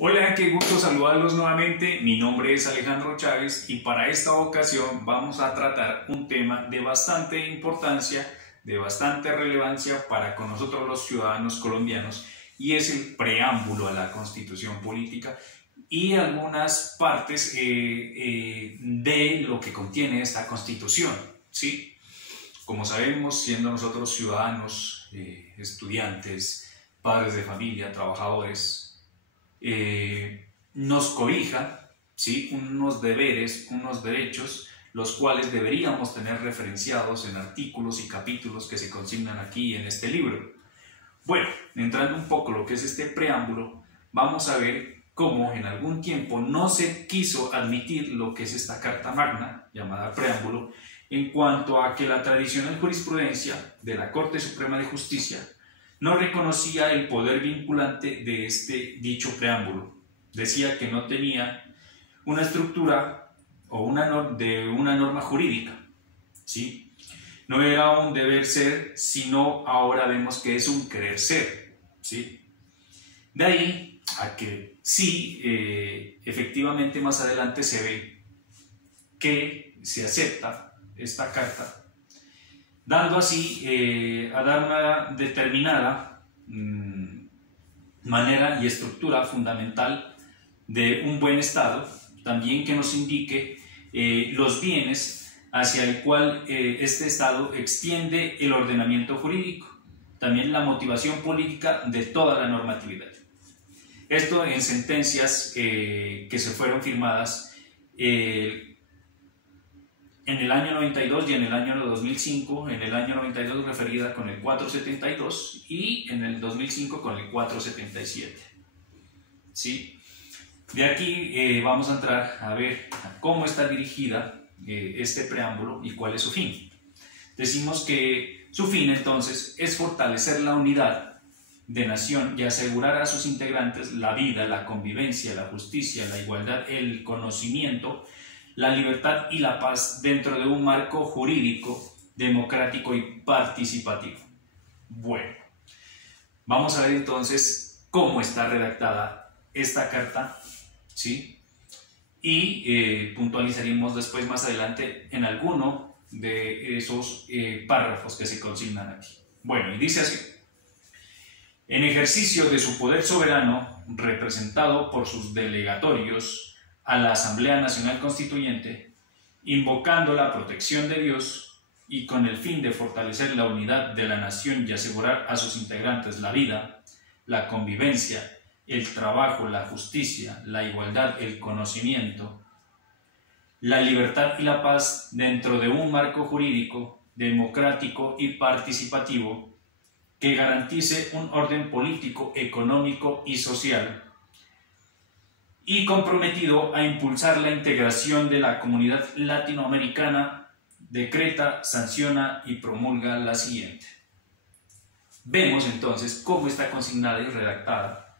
Hola, qué gusto saludarlos nuevamente. Mi nombre es Alejandro Chávez y para esta ocasión vamos a tratar un tema de bastante importancia, de bastante relevancia para con nosotros los ciudadanos colombianos, y es el preámbulo a la Constitución Política y algunas partes de lo que contiene esta Constitución, ¿sí? Como sabemos, siendo nosotros ciudadanos, estudiantes, padres de familia, trabajadores, nos cobija, ¿sí?, unos deberes, unos derechos, los cuales deberíamos tener referenciados en artículos y capítulos que se consignan aquí en este libro. Bueno, entrando un poco lo que es este preámbulo, vamos a ver cómo en algún tiempo no se quiso admitir lo que es esta Carta Magna, llamada preámbulo, en cuanto a que la tradicional jurisprudencia de la Corte Suprema de Justicia no reconocía el poder vinculante de este dicho preámbulo. Decía que no tenía una estructura o de una norma jurídica, ¿sí? No era un deber ser, sino ahora vemos que es un querer ser, ¿sí? De ahí a que sí, efectivamente más adelante se ve que se acepta esta carta, dando así a dar una determinada manera y estructura fundamental de un buen Estado, también que nos indique los bienes hacia el cual este Estado extiende el ordenamiento jurídico, también la motivación política de toda la normatividad. Esto en sentencias que se fueron firmadas en el año 92 y en el año 2005, en el año 92 referida con el 472 y en el 2005 con el 477. ¿Sí? De aquí vamos a entrar a ver cómo está dirigida este preámbulo y cuál es su fin. Decimos que su fin entonces es fortalecer la unidad de nación y asegurar a sus integrantes la vida, la convivencia, la justicia, la igualdad, el conocimiento, la libertad y la paz dentro de un marco jurídico, democrático y participativo. Bueno, vamos a ver entonces cómo está redactada esta carta, ¿sí? Y puntualizaremos después más adelante en alguno de esos párrafos que se consignan aquí. Bueno, y dice así: en ejercicio de su poder soberano, representado por sus delegatorios a la Asamblea Nacional Constituyente, invocando la protección de Dios y con el fin de fortalecer la unidad de la nación y asegurar a sus integrantes la vida, la convivencia, el trabajo, la justicia, la igualdad, el conocimiento, la libertad y la paz dentro de un marco jurídico, democrático y participativo que garantice un orden político, económico y social, y comprometido a impulsar la integración de la comunidad latinoamericana, decreta, sanciona y promulga la siguiente. Vemos entonces cómo está consignada y redactada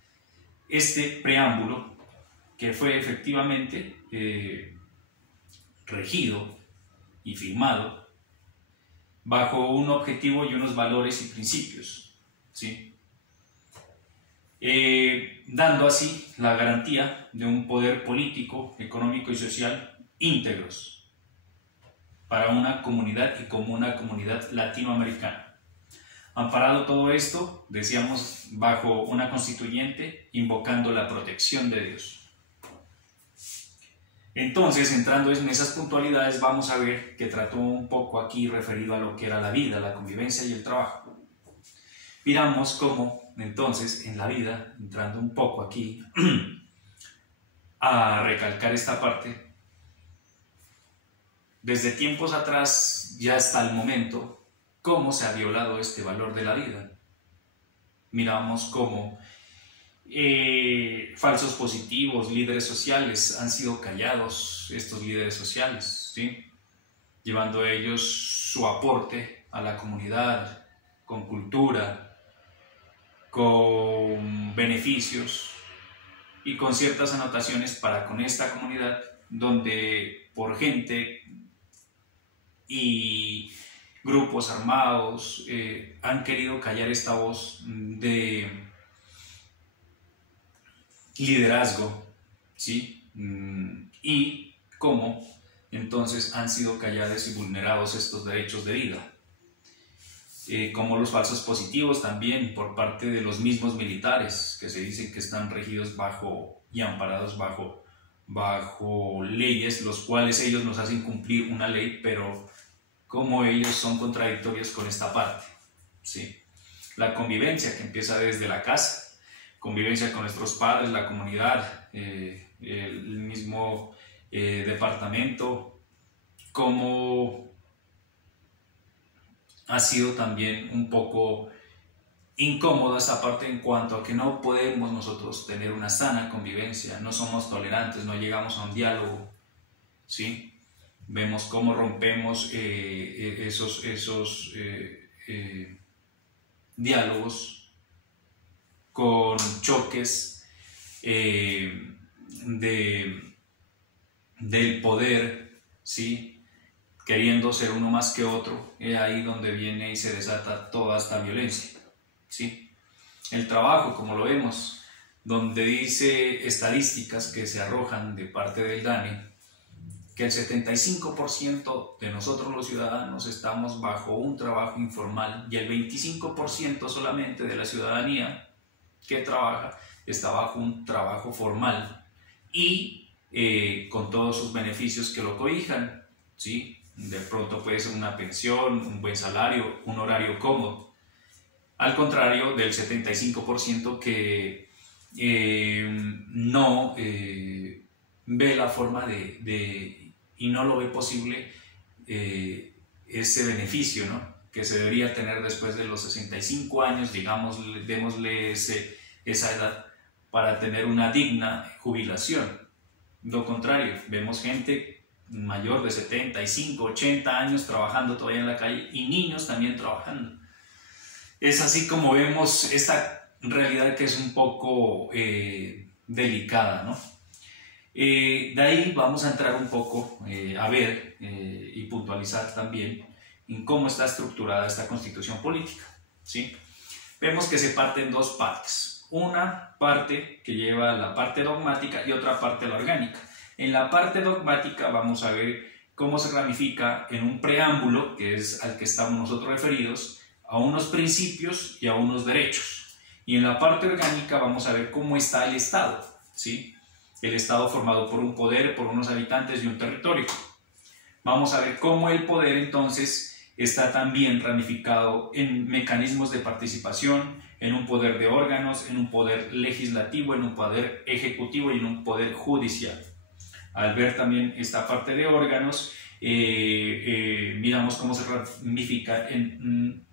este preámbulo, que fue efectivamente regido y firmado bajo un objetivo y unos valores y principios, ¿sí? Dando así la garantía de un poder político, económico y social íntegros para una comunidad y como una comunidad latinoamericana. Amparado todo esto, decíamos, bajo una constituyente, invocando la protección de Dios. Entonces, entrando en esas puntualidades, vamos a ver que trató un poco aquí referido a lo que era la vida, la convivencia y el trabajo. Miramos cómo, entonces, en la vida, entrando un poco aquí a recalcar esta parte, desde tiempos atrás ya hasta el momento, cómo se ha violado este valor de la vida. Miramos cómo falsos positivos, líderes sociales, han sido callados estos líderes sociales, ¿sí? Llevando a ellos su aporte a la comunidad, con cultura, con beneficios y con ciertas anotaciones para con esta comunidad, donde por gente y grupos armados han querido callar esta voz de liderazgo, ¿sí? Y cómo entonces han sido callados y vulnerados estos derechos de vida. Como los falsos positivos también por parte de los mismos militares que se dicen que están regidos bajo y amparados bajo leyes, los cuales ellos nos hacen cumplir una ley, pero como ellos son contradictorios con esta parte, ¿sí? La convivencia que empieza desde la casa, convivencia con nuestros padres, la comunidad, el mismo departamento, como ha sido también un poco incómoda esta parte en cuanto a que no podemos nosotros tener una sana convivencia, no somos tolerantes, no llegamos a un diálogo, ¿sí? Vemos cómo rompemos esos diálogos con choques del poder, ¿sí? Queriendo ser uno más que otro, es ahí donde viene y se desata toda esta violencia, ¿sí? El trabajo, como lo vemos, donde dice estadísticas que se arrojan de parte del DANE, que el 75% de nosotros los ciudadanos estamos bajo un trabajo informal y el 25% solamente de la ciudadanía que trabaja está bajo un trabajo formal y con todos sus beneficios que lo cobijan, ¿sí? De pronto puede ser una pensión, un buen salario, un horario cómodo. Al contrario del 75% que no ve la forma y no lo ve posible ese beneficio, ¿no? Que se debería tener después de los 65 años, digamos, démosle esa edad para tener una digna jubilación. Lo contrario, vemos gente mayor de 75, 80 años trabajando todavía en la calle y niños también trabajando. Es así como vemos esta realidad que es un poco delicada, ¿no? De ahí vamos a entrar un poco a ver y puntualizar también en cómo está estructurada esta constitución política, ¿sí? Vemos que se parte en dos partes. Una parte que lleva la parte dogmática y otra parte la orgánica. En la parte dogmática vamos a ver cómo se ramifica en un preámbulo, que es al que estamos nosotros referidos, a unos principios y a unos derechos. Y en la parte orgánica vamos a ver cómo está el Estado, ¿sí? El Estado formado por un poder, por unos habitantes y un territorio. Vamos a ver cómo el poder entonces está también ramificado en mecanismos de participación, en un poder de órganos, en un poder legislativo, en un poder ejecutivo y en un poder judicial. Al ver también esta parte de órganos, miramos cómo se ramifica en un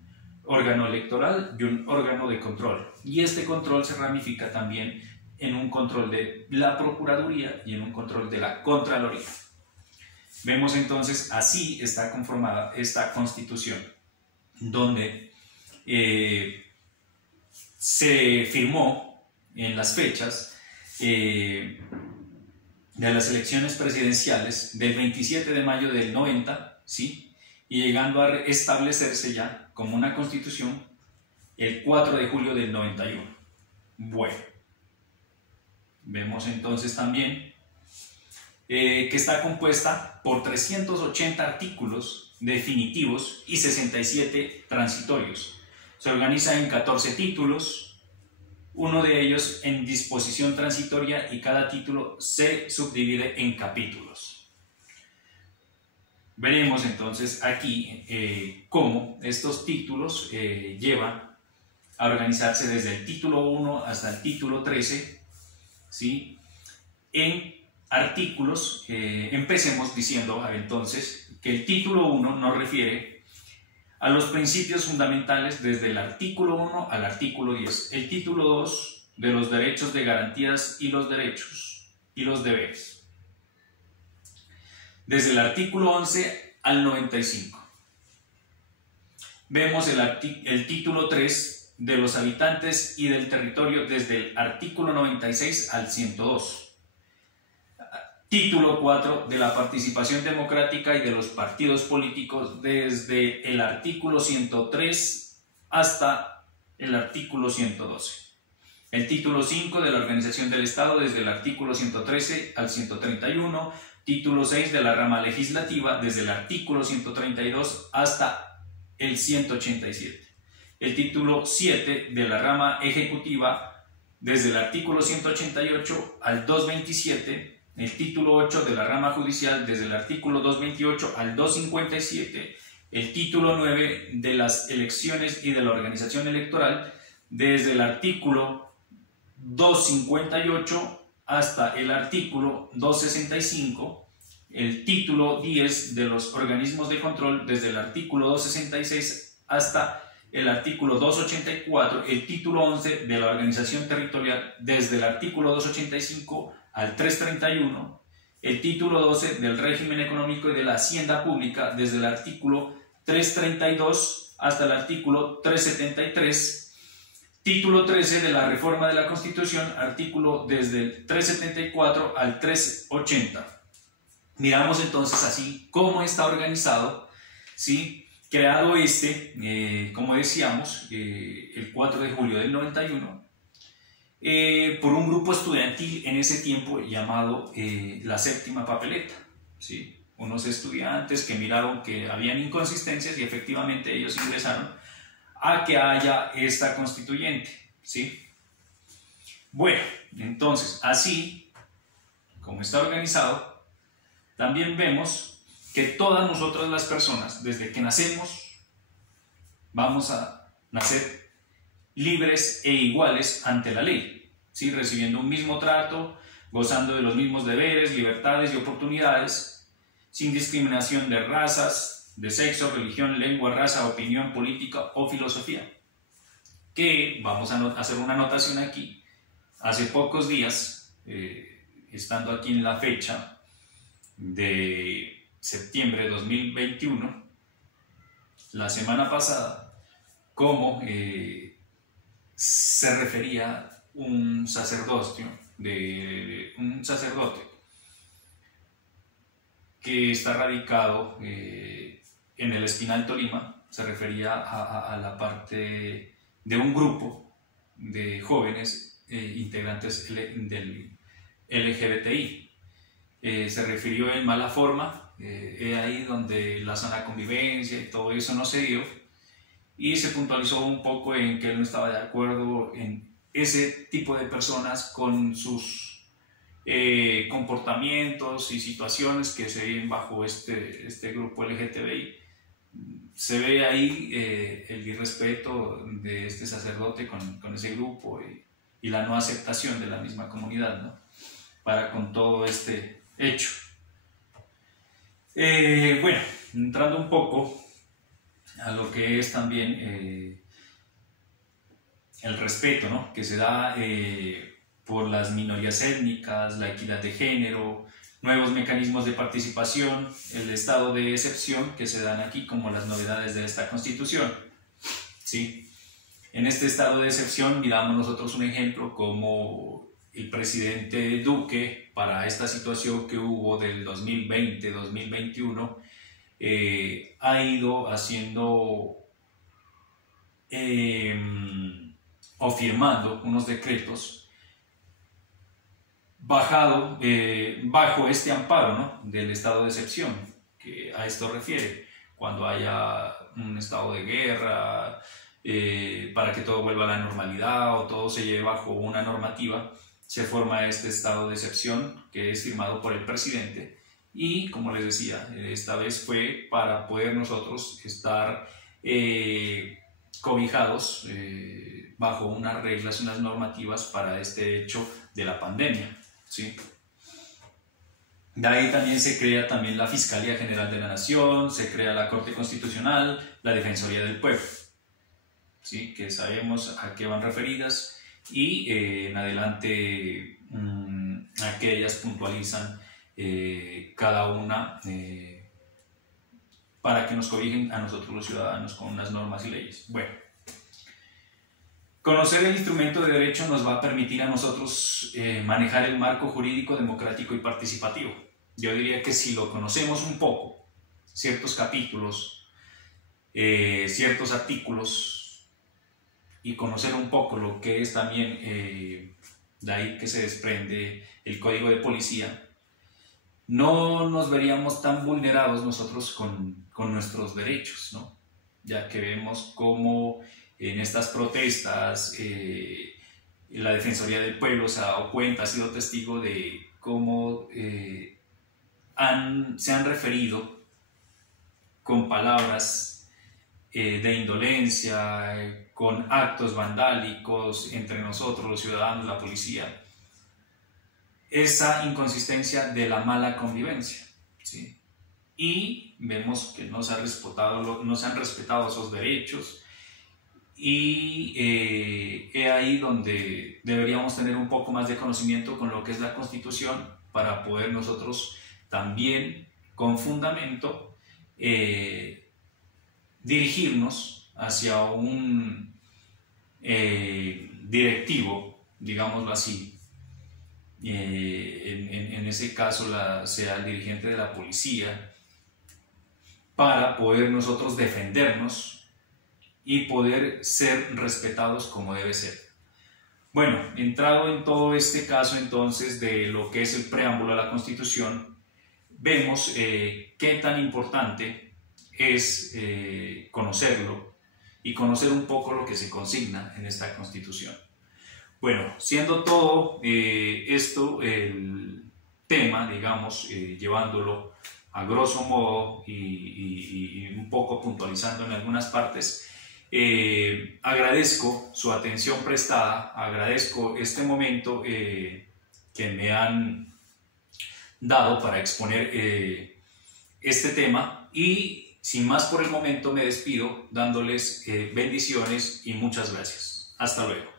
órgano electoral y un órgano de control. Y este control se ramifica también en un control de la Procuraduría y en un control de la Contraloría. Vemos entonces, así está conformada esta Constitución, donde se firmó en las fechas de las elecciones presidenciales del 27 de mayo del 90, ¿sí? Y llegando a establecerse ya como una constitución el 4 de julio del 91. Bueno, vemos entonces también que está compuesta por 380 artículos definitivos y 67 transitorios. Se organiza en 14 títulos, uno de ellos en disposición transitoria y cada título se subdivide en capítulos. Veremos entonces aquí cómo estos títulos llevan a organizarse desde el título 1 hasta el título 13, ¿sí? En artículos. Empecemos diciendo entonces que el título 1 nos refiere a los principios fundamentales desde el artículo 1 al artículo 10. El título 2 de los derechos, de garantías y los derechos y los deberes. Desde el artículo 11 al 95. Vemos el título 3 de los habitantes y del territorio desde el artículo 96 al 102. Título 4 de la participación democrática y de los partidos políticos desde el artículo 103 hasta el artículo 112. El título 5 de la Organización del Estado desde el artículo 113 al 131, título 6 de la rama legislativa desde el artículo 132 hasta el 187. El título 7 de la rama ejecutiva desde el artículo 188 al 227, el título 8 de la rama judicial desde el artículo 228 al 257, el título 9 de las elecciones y de la organización electoral desde el artículo 258 hasta el artículo 265, el título 10 de los organismos de control desde el artículo 266 hasta el artículo 284, el título 11 de la organización territorial desde el artículo 285 al 331, el título 12 del régimen económico y de la hacienda pública desde el artículo 332 hasta el artículo 373, título 13 de la reforma de la Constitución, artículo desde el 374 al 380. Miramos entonces así cómo está organizado, ¿sí? Creado como decíamos, el 4 de julio del 91, por un grupo estudiantil en ese tiempo llamado la Séptima Papeleta, ¿sí? Unos estudiantes que miraron que habían inconsistencias y efectivamente ellos ingresaron a que haya esta constituyente, ¿sí? Bueno, entonces, así como está organizado, también vemos que todas nosotras las personas, desde que nacemos, vamos a nacer libres e iguales ante la ley, ¿sí? Recibiendo un mismo trato, gozando de los mismos deberes, libertades y oportunidades, sin discriminación de razas, de sexo, religión, lengua, raza, opinión política o filosofía. Que vamos a hacer una anotación aquí. Hace pocos días, estando aquí en la fecha de septiembre de 2021, la semana pasada, cómo se refería un sacerdote que está radicado en el Espinal, Tolima, se refería a la parte de un grupo de jóvenes integrantes del LGBTI. Se refirió en mala forma, ahí donde la sana convivencia y todo eso no se dio, y se puntualizó un poco en que él no estaba de acuerdo en ese tipo de personas con sus comportamientos y situaciones que se ven bajo este grupo LGTBI. Se ve ahí el irrespeto de este sacerdote con ese grupo y la no aceptación de la misma comunidad, ¿no? Para con todo este hecho. Bueno, entrando un poco a lo que es también el respeto, ¿no?, que se da por las minorías étnicas, la equidad de género, nuevos mecanismos de participación, el estado de excepción que se dan aquí como las novedades de esta Constitución, ¿sí? En este estado de excepción miramos nosotros un ejemplo como el presidente Duque, para esta situación que hubo del 2020-2021, ha ido haciendo o firmando unos decretos bajo este amparo, ¿no?, del estado de excepción, que a esto refiere, cuando haya un estado de guerra, para que todo vuelva a la normalidad o todo se lleve bajo una normativa, se forma este estado de excepción que es firmado por el presidente. Y como les decía, esta vez fue para poder nosotros estar cobijados bajo unas reglas, unas normativas para este hecho de la pandemia, ¿sí? De ahí también se crea también la Fiscalía General de la Nación, se crea la Corte Constitucional, la Defensoría del Pueblo, ¿sí?, que sabemos a qué van referidas, y en adelante aquellas puntualizan cada una para que nos cobijen a nosotros los ciudadanos con unas normas y leyes. Bueno, conocer el instrumento de derecho nos va a permitir a nosotros manejar el marco jurídico democrático y participativo. Yo diría que si lo conocemos un poco, ciertos capítulos, ciertos artículos y conocer un poco lo que es también, de ahí que se desprende el Código de Policía, no nos veríamos tan vulnerados nosotros con nuestros derechos, ¿no? Ya que vemos cómo en estas protestas la Defensoría del Pueblo se ha dado cuenta, ha sido testigo de cómo se han referido con palabras de indolencia, con actos vandálicos entre nosotros, los ciudadanos, la policía. Esa inconsistencia de la mala convivencia, ¿sí? Y vemos que no se han respetado esos derechos, y es ahí donde deberíamos tener un poco más de conocimiento con lo que es la Constitución para poder nosotros también con fundamento dirigirnos hacia un directivo, digámoslo así, en ese caso sea el dirigente de la policía, para poder nosotros defendernos y poder ser respetados como debe ser. Bueno, entrado en todo este caso entonces de lo que es el preámbulo a la Constitución, vemos qué tan importante es conocerlo y conocer un poco lo que se consigna en esta Constitución. Bueno, siendo todo esto el tema, digamos, llevándolo a grosso modo y un poco puntualizando en algunas partes, agradezco su atención prestada, agradezco este momento que me han dado para exponer este tema, y sin más por el momento me despido dándoles bendiciones y muchas gracias. Hasta luego.